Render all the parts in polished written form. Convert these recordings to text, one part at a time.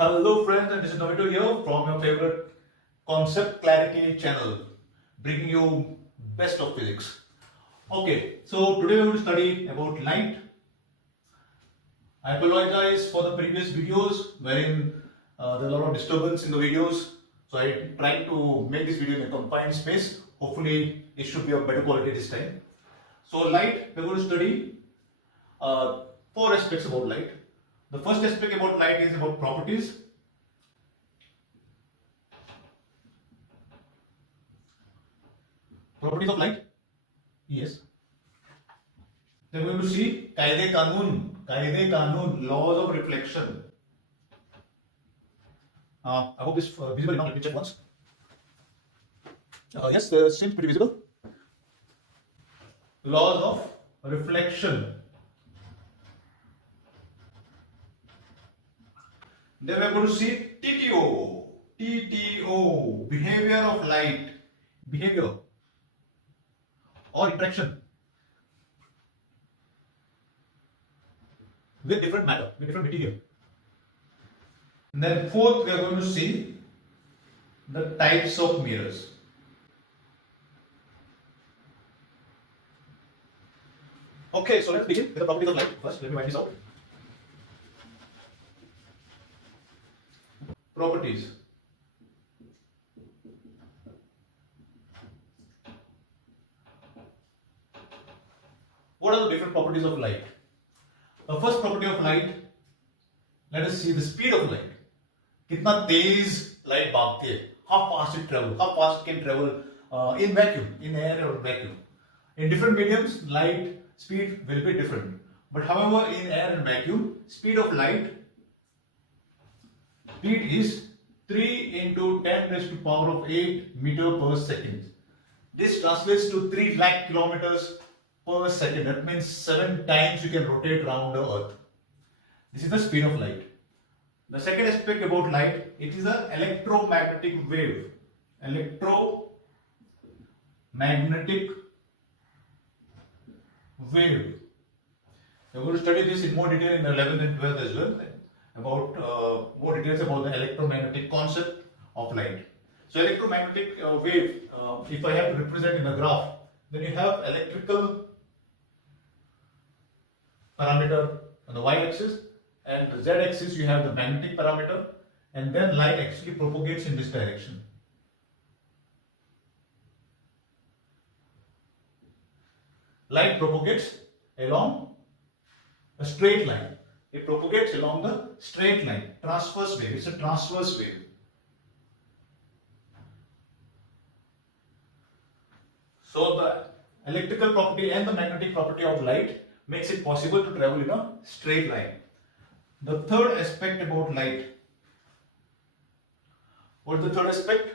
Hello friends, and this is Novito here from your favorite Concept Clarity channel, bringing you best of physics. Okay, so today we will study about light. I apologize for the previous videos wherein there are a lot of disturbance in the videos. So I tried to make this video in a confined space. Hopefully it should be of better quality this time. So light, we are going to study four aspects about light. The first aspect about light is about properties. Properties of light. Yes. Then we are going to see कायदे कानून, laws of reflection. I hope this visible enough. Let me check once. Yes, seems pretty visible. Laws of reflection. Then we are going to see TTO. TTO, behavior of light, behavior or interaction with different matter, with different material. And then fourth, we are going to see the types of mirrors. Okay, so let's begin with the properties of light. First, let me write this out. Properties. What are the different properties of light? The first property of light, let us see the speed of light. कितना तेज light भागती है, how fast it travels, how fast it can travel in vacuum, in air or vacuum. In different mediums, light speed will be different. But however, in air and vacuum, speed of light, speed is 3 into 10 raised to the power of 8 meter per second. This translates to 3 lakh kilometers per second. That means 7 times you can rotate around the earth. This is the speed of light. The second aspect about light, it is an electromagnetic wave. Electromagnetic wave. We are going to study this in more detail in 11th and 12th as well. About more details about the electromagnetic concept of light. So electromagnetic wave, if I have to represent in a graph, then you have electrical parameter on the y-axis, and the z-axis you have the magnetic parameter, and then light actually propagates in this direction. Light propagates along a straight line. It propagates along the straight line. Transverse wave. It's a transverse wave. So the electrical property and the magnetic property of light makes it possible to travel in a straight line. The third aspect about light. What is the third aspect?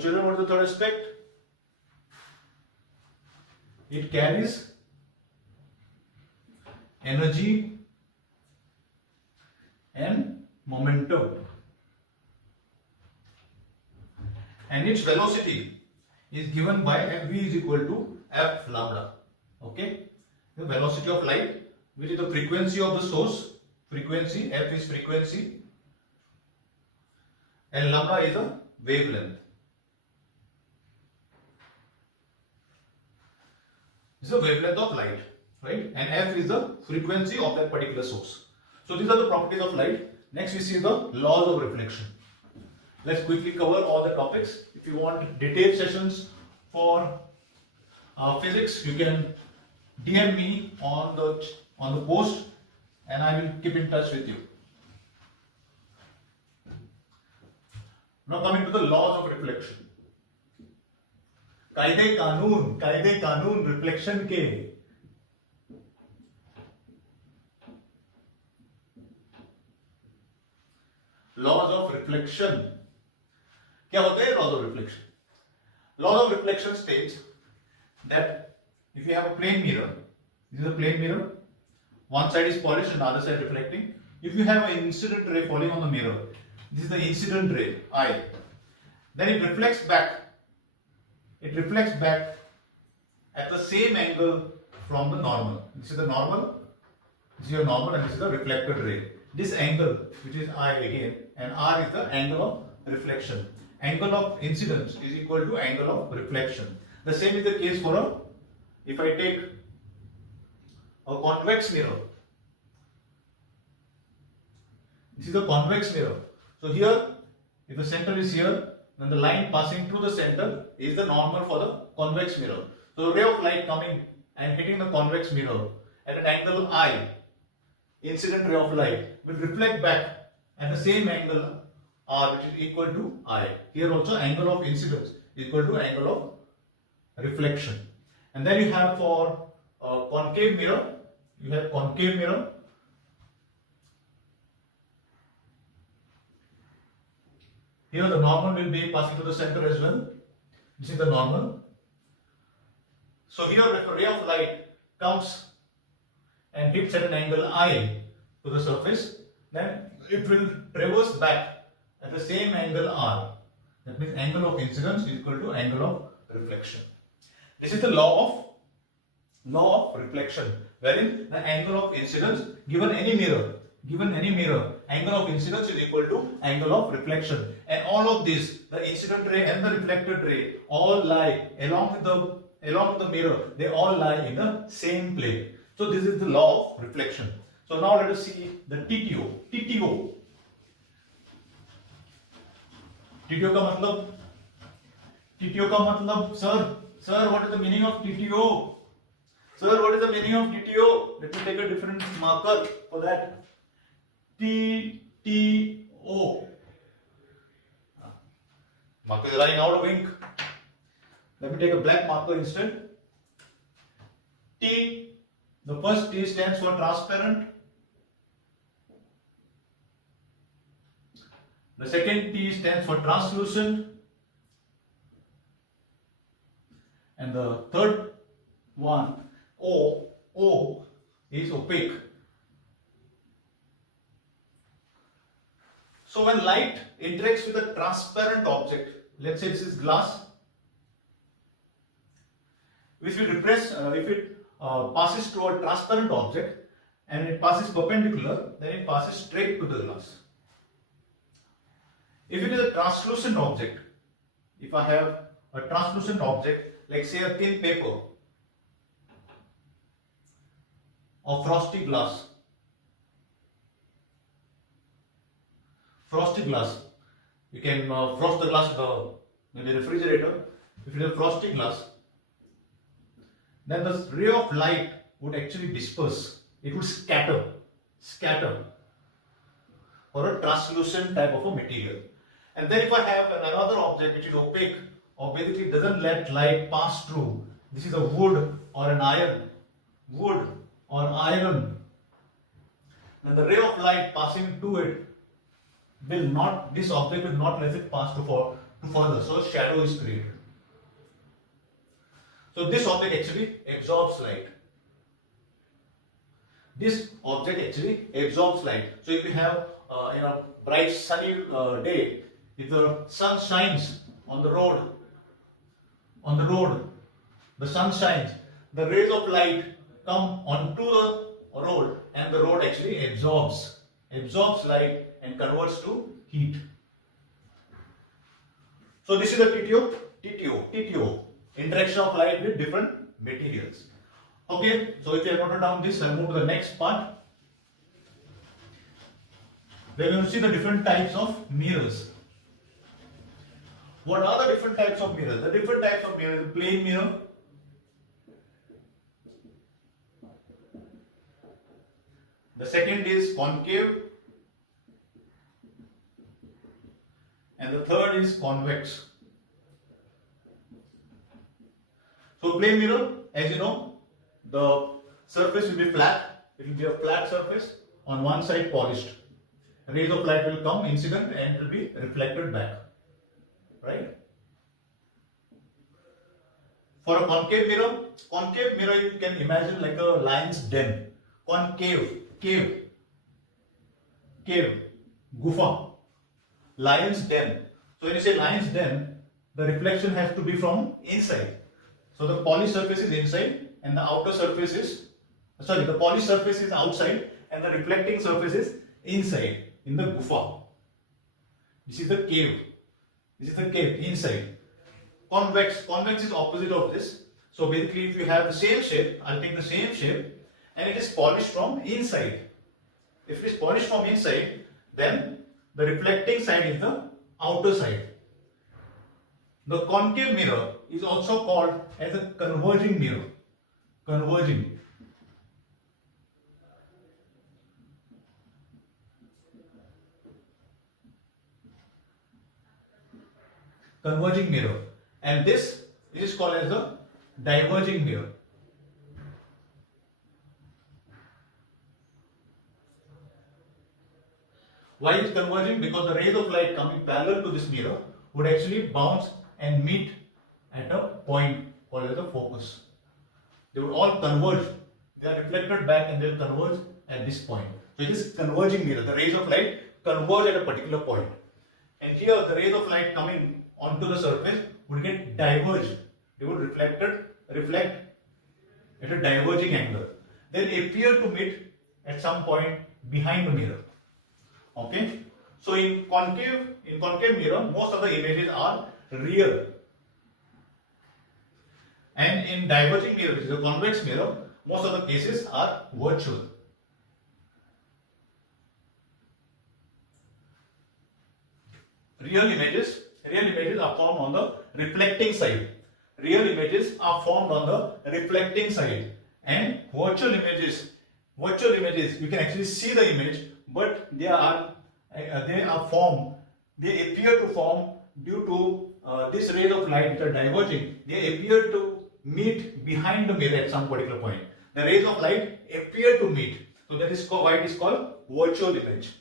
Children, what is the third aspect? It carries energy and momentum. And its velocity is given by Mv is equal to F lambda. Okay? The velocity of light, which is the frequency of the source, frequency, F is frequency, and lambda is the wavelength. This is the wavelength of light, right? And F is the frequency of that particular source. So these are the properties of light. Next we see the laws of reflection. Let's quickly cover all the topics. If you want detailed sessions for physics, you can DM me on the post, and I will keep in touch with you. Now coming to the laws of reflection. कायदे कानून reflection के. Laws of reflection. क्या होते हैं laws of reflection? Laws of reflection states that if you have a plane mirror, this is a plane mirror, one side is polished and the other side reflecting. If you have an incident ray falling on the mirror, this is the incident ray, I. Then it reflects back. It reflects back at the same angle from the normal. This is the normal. This is your normal and this is the reflected ray. This angle, which is I again, and R is the angle of reflection. Angle of incidence is equal to angle of reflection. The same is the case for if I take a convex mirror. This is a convex mirror. So here, if the center is here, then the line passing through the center is the normal for the convex mirror. So the ray of light coming and hitting the convex mirror at an angle I, incident ray of light, will reflect back at the same angle R, which is equal to I. Here also angle of incidence is equal to angle of reflection. And then you have for concave mirror, you have concave mirror. Here the normal will be passing to the center as well. This is the normal. So here if a ray of light comes and hits at an angle I to the surface, then it will traverse back at the same angle R. That means angle of incidence is equal to angle of reflection. This is the law of reflection, wherein the angle of incidence given any mirror, angle of incidence is equal to angle of reflection. And all of this, the incident ray and the reflected ray, all lie along with the mirror. They all lie in the same plane. So this is the law of reflection. So now let us see the TTO. TTO का मतलब sir what is the meaning of TTO? Sir, what is the meaning of TTO? Let me take a different marker for that. TTO. Marker is running out of ink. Let me take a black marker instead. T. The first T stands for transparent. The second T stands for translucent. And the third one, O is opaque. So when light interacts with a transparent object, let's say this is glass, if it passes through a transparent object and it passes perpendicular, then it passes straight to the glass. If it is a translucent object, if I have a translucent object, like say a thin paper or frosty glass, you can frost the glass with maybe refrigerator. If it is a frosty glass, then the ray of light would actually disperse. It would scatter for a translucent type of a material. And then if I have another object which is opaque or basically doesn't let light pass through, this is a wood or an iron, then the ray of light passing to it this object will not let it pass to further, so shadow is created. So this object actually absorbs light. So if you have bright sunny day, if the sun shines on the road, the sun shines, the rays of light come onto the road and the road actually absorbs light and converts to heat. So this is the TTO, interaction of light with different materials. Okay, so if you have noted down this, I'll move to the next part. We're going to see the different types of mirrors. What are the different types of mirrors? The different types of mirrors: plane mirror, the second is concave, and the third is convex. So plane mirror, as you know, the surface will be flat. It will be a flat surface, on one side polished. Rays of light will come incident and it will be reflected back. Right? For a concave mirror you can imagine like a lion's den. Concave, cave, gufa, lion's den. So when you say lion's den, the reflection has to be from inside. So the polished surface is inside and the outer surface is sorry, the polished surface is outside and the reflecting surface is inside in the gufa. This is the cave. This is the cave inside. Convex is opposite of this. So basically, if you have the same shape, I'll take the same shape, and it is polished from inside. If it is polished from inside, then the reflecting side is the outer side. The concave mirror is also called as a converging mirror. Converging. Converging mirror. And this is called as the diverging mirror. Why is converging? Because the rays of light coming parallel to this mirror would actually bounce and meet at a point called as a focus. They would all converge. They are reflected back and they will converge at this point. So it is converging mirror. The rays of light converge at a particular point. And here the rays of light coming onto the surface would get diverged. They would reflect at a diverging angle. They'll appear to meet at some point behind the mirror. Okay. So in concave mirror, most of the images are real. And in diverging mirror, which is a convex mirror, most of the cases are virtual. Real images are formed on the reflecting side. Real images are formed on the reflecting side. And virtual images, you can actually see the image, but they appear to form due to this rays of light which are diverging. They appear to meet behind the mirror at some particular point. The rays of light appear to meet. So that is why it is called virtual image,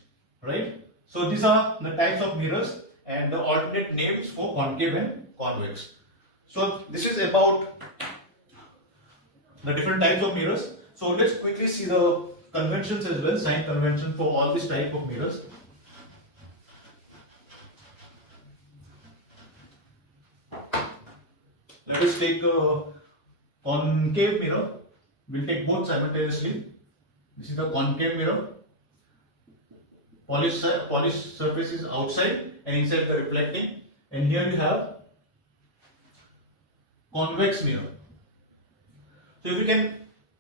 right? So these are the types of mirrors and the alternate names for concave and convex. So this is about the different types of mirrors. So let's quickly see the conventions as well, sign convention for all these type of mirrors. Let us take a concave mirror. We'll take both simultaneously. This is the concave mirror. Polished surface is outside and inside the reflecting. And here you have convex mirror. So if you can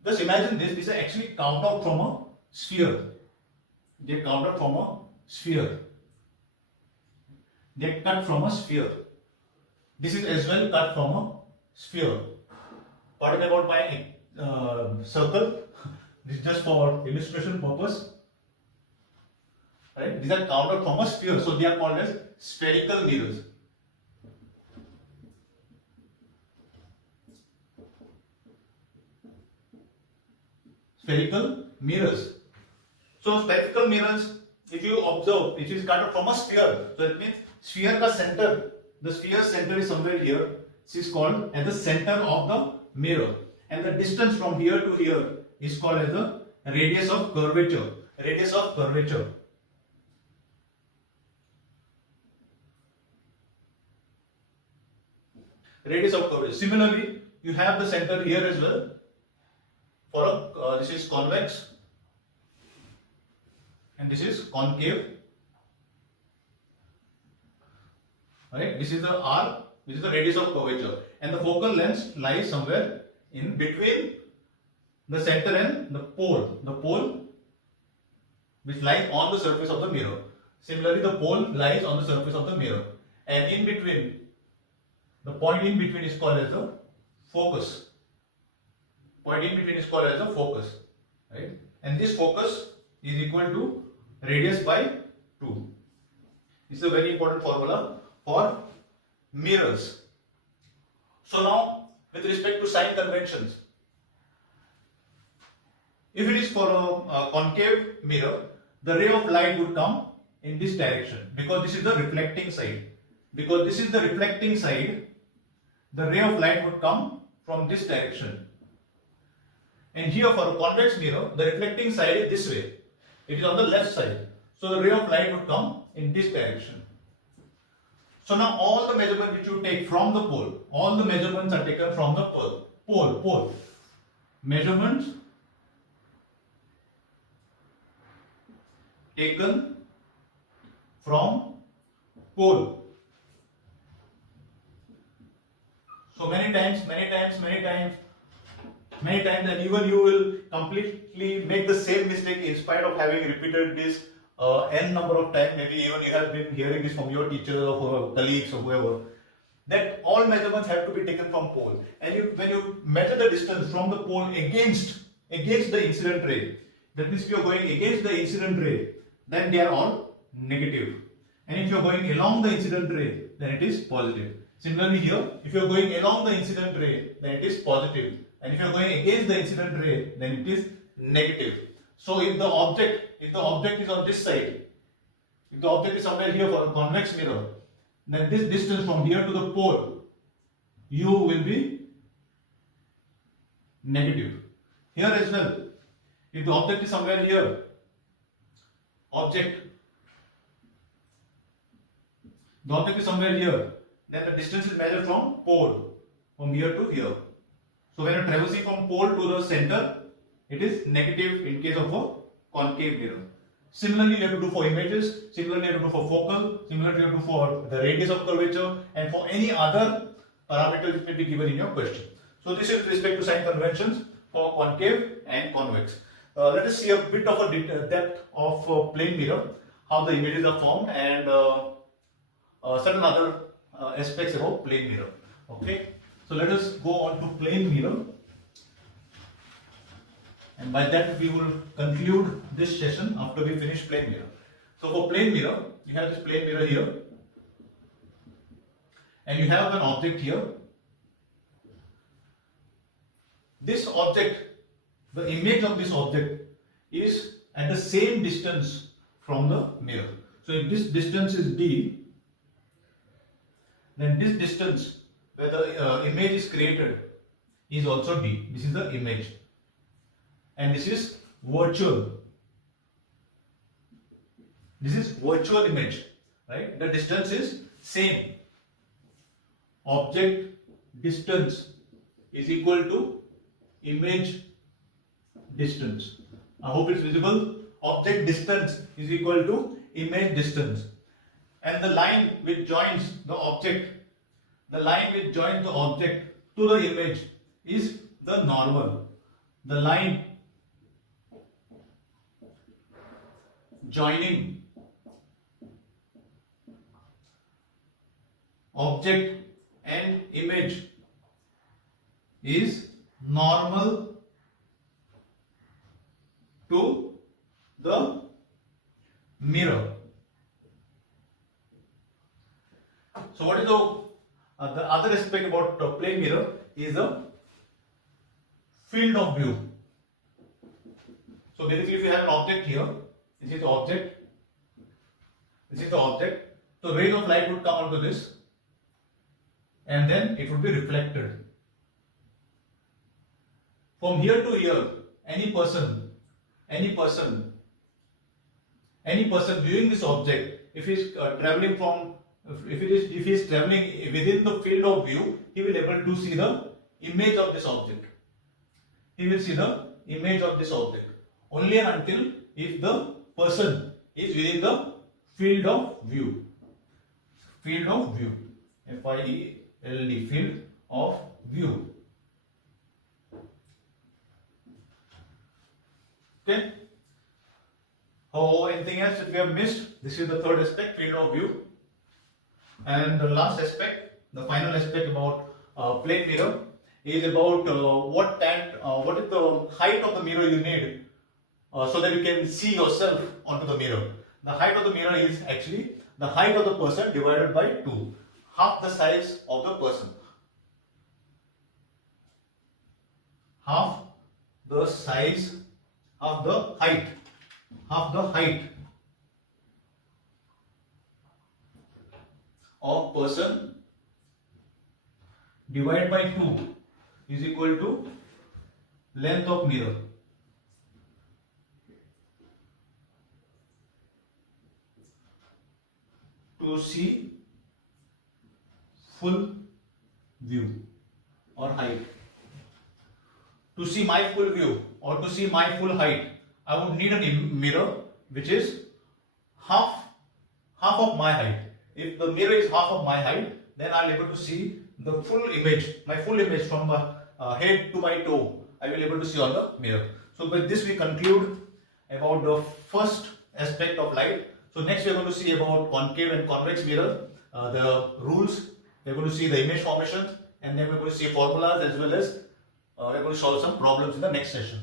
just imagine this, these are actually carved out from a sphere. They are carved out from a sphere. They are cut from a sphere. This is as well cut from a sphere. Talking about my circle, this is just for illustration purpose. Right? These are carved out from a sphere, so they are called as spherical mirrors. Spherical mirrors. So spherical mirrors, if you observe, it is cut out from a sphere. So it means sphere ka center, the sphere center is somewhere here. This is called as the center of the mirror, and the distance from here to here is called as the radius of curvature. Radius of curvature. Radius of curvature. Similarly, you have the center here as well. For this is convex, and this is concave. Right? This is the R, which is the radius of curvature, and the focal length lies somewhere in between the center and the pole which lies on the surface of the mirror. Similarly, the pole lies on the surface of the mirror, and in between, the point in between is called as the focus. Point in between is called as the focus, right? And this focus is equal to radius by 2. This is a very important formula for mirrors. So now, with respect to sign conventions, if it is for a concave mirror, the ray of light would come in this direction because this is the reflecting side. Because this is the reflecting side, the ray of light would come from this direction. And here for a convex mirror, the reflecting side is this way. It is on the left side. So the ray of light would come in this direction. So now all the measurements which you take from the pole, all the measurements are taken from the pole. Measurements taken from pole. So many times, and even you will completely make the same mistake in spite of having repeated this n number of times. Maybe even you have been hearing this from your teacher or colleagues or whoever, that all measurements have to be taken from pole. And when you measure the distance from the pole against the incident ray, that means if you are going against the incident ray, then they are all negative. And if you are going along the incident ray, then it is positive. Similarly here, if you are going along the incident ray, then it is positive. And if you are going against the incident ray, then it is negative. So if the object is on this side, if the object is somewhere here for a convex mirror, then this distance from here to the pole, u will be negative. Here as well, if the object is somewhere here, the object is somewhere here, then the distance is measured from pole, from here to here. So when you are traversing from pole to the center, it is negative in case of a concave mirror. Similarly, you have to do for images, similarly you have to do for focal, similarly you have to do for the radius of curvature, and for any other parameters which may be given in your question. So this is with respect to sign conventions for concave and convex. Let us see a bit of a depth of plane mirror, how the images are formed, and certain other aspects about plane mirror. Okay, so let us go on to plane mirror, and by that we will conclude this session after we finish plane mirror. So for plane mirror, you have this plane mirror here, and you have an object here. This object, the image of this object is at the same distance from the mirror. So if this distance is d, then this distance where the image is created is also d. This is the image, and this is virtual. This is virtual image, right? The distance is same. Object distance is equal to image distance. I hope it's visible. Object distance is equal to image distance, and the line which joins the object, to the image is the normal. The line joining object and image is normal to the mirror. So what is the other aspect about plane mirror is the field of view. So basically, if you have an object here, this is the object, so rays of light would come onto this, and then it would be reflected. From here to here, any person viewing this object, if he is traveling within the field of view, he will be able to see the image of this object. Only and until if the person is within the field of view. F-I-E-L-D, field of view. Okay. Oh, anything else that we have missed? This is the third aspect, field of view. And the last aspect, the final aspect about plane mirror is about what is the height of the mirror you need so that you can see yourself onto the mirror. The height of the mirror is actually the height of the person divided by 2, half the size of the person. Half the height of person divided by 2 is equal to length of mirror. To see full view or height. To see my full view or to see my full height, I would need a mirror which is half of my height. If the mirror is half of my height, then I'll be able to see the full image, my full image from head to my toe. I will be able to see on the mirror. So with this we conclude about the first aspect of light. So next we are going to see about concave and convex mirror, the rules. We are going to see the image formation, and then we are going to see formulas, as well as we are going to solve some problems in the next session.